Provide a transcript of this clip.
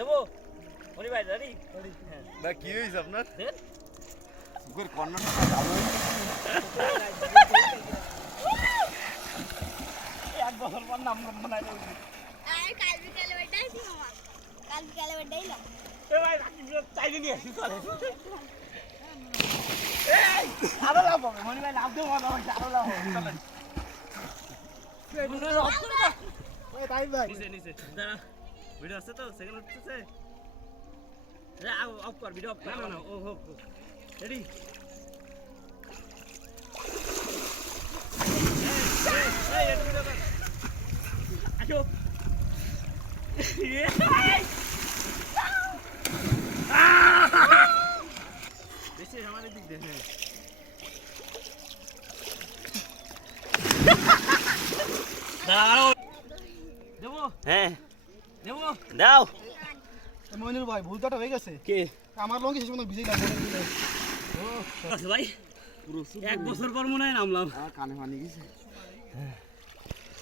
দেবো? মনি ভাই হ্যাঁ না কি হয়েছে আপনার? সুখের কর্নারটা ভালো এক বছর পর নাম বানাই দেবো। আর কাল বিকালে বেটাইছি মামা? কাল বিকালে বেটাইলাম এ ভাই রাখি চাইলে নিয়ে আসি চলে। এই আরও লাভ হবে। মনি ভাই লাভ দেবো আরও লাভ হবে। চলেন তাই ভাই। নিচে নিচে দাঁড়া। ভিডিও আছে তো সেকেন্ড হচ্ছে অফ কর ভিডিও অফ কর। না না ও হোক রেডি আমার দিক দে হ্যাঁ। দেবো হ্যাঁ। দাও। মনির ভাই ভুলটা হয়ে গেছে। কে? আমার লঙ্গি শেষ পর্যন্ত ভিজে গেছে ভাই এক বছর পর মনে হয় নামলাম। কানে পানি গেছে।